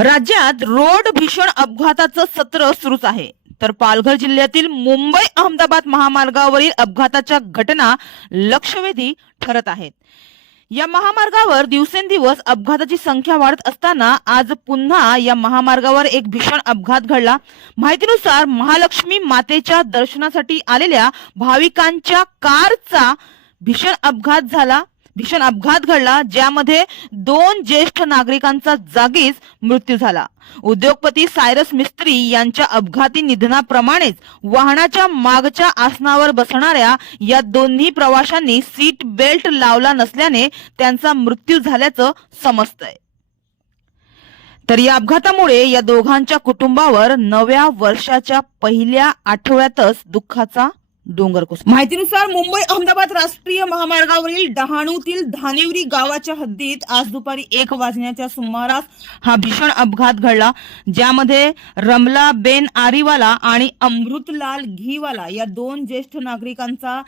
राज्यात रोड भीषण अपघाताचं सत्र सुरूच आहे. तर पालघर जिल्ह्यातील मुंबई अहमदाबाद महामार्गावरील अपघाताच्या घटना लक्षवेधी ठरत आहेत. या महामार्गावर दिवसेंदिवस अपघाताची संख्या वाढत असताना आज पुन्हा या महामार्गावर एक भीषण अपघात घडला. माहितीनुसार महालक्ष्मी मातेच्या दर्शनासाठी आलेल्या भाविकांच्या कारचा भीषण अपघात झाला. भीषण अपघात घडला ज्यामध्ये दोन ज्येष्ठ नागरिकांचा जागीच मृत्यू झाला. उद्योगपती सायरस मिस्त्री यांच्या अपघाती निधनाप्रमाणेच वाहनाच्या मागच्या आसनावर बसणाऱ्या या दोन्ही प्रवाशांनी सीट बेल्ट लावला नसल्याने त्यांचा मृत्यू झाल्याचं समजतंय. तर या अपघातामुळे या दोघांच्या कुटुंबावर नव्या वर्षाच्या पहिल्या आठवड्यातच दुःखाचा डोंगर कोसळला माहितीनुसार मुंबई अहमदाबाद राष्ट्रीय महामार्गावरील डहाणूतील धानेवरी गावाच्या हद्दीत आज दुपारी एक वाजण्याच्या सुमारास हा भीषण अपघात घडला ज्यामध्ये रमला बेन आरीवाला आणि अमृतलाल घीवाला या दोन ज्येष्ठ नागरिकांचा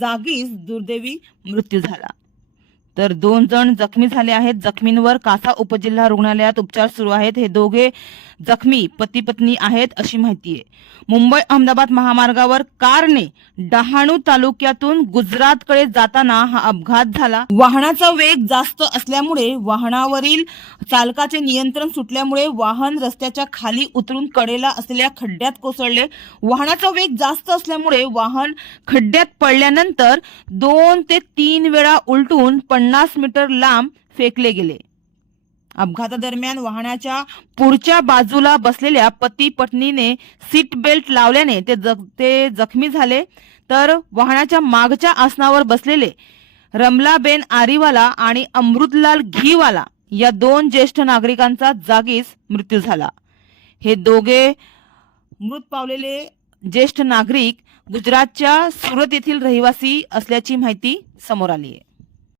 जागीच दुर्दैवी मृत्यू झाला. तर दोन जण जखमी झाले आहेत. जखमींवर कासा उपजिल्हा रुग्णालयात उपचार सुरू आहेत. हे दोघे जखमी पती पत्नी आहेत अशी माहिती आहे. मुंबई अहमदाबाद महामार्गावर कारने डहाणू तालुक्यातून गुजरातकडे जाताना हा अपघात झाला. वाहनाचा वेग जास्त असल्यामुळे वाहनावरील चालकाचे नियंत्रण सुटल्यामुळे वाहन रस्त्याच्या खाली उतरून कडेला असलेल्या खड्ड्यात कोसळले. वाहनाचा वेग जास्त असल्यामुळे वाहन खड्ड्यात पडल्यानंतर दोन ते तीन वेळा उलटून पन्नास मीटर लांब फेकले गेले. अपघातादरम्यान वाहनाच्या पुढच्या बाजूला बसलेल्या पती पत्नीने सीट बेल्ट लावल्याने ते जख ते जखमी झाले. तर वाहनाच्या मागच्या आसनावर बसलेले रमलाबेन आरीवाला आणि अमृतलाल घीवाला या दोन ज्येष्ठ नागरिकांचा जागीच मृत्यू झाला. हे दोघे मृत पावलेले ज्येष्ठ नागरिक गुजरातच्या सुरत येथील रहिवासी असल्याची माहिती समोर आली आहे.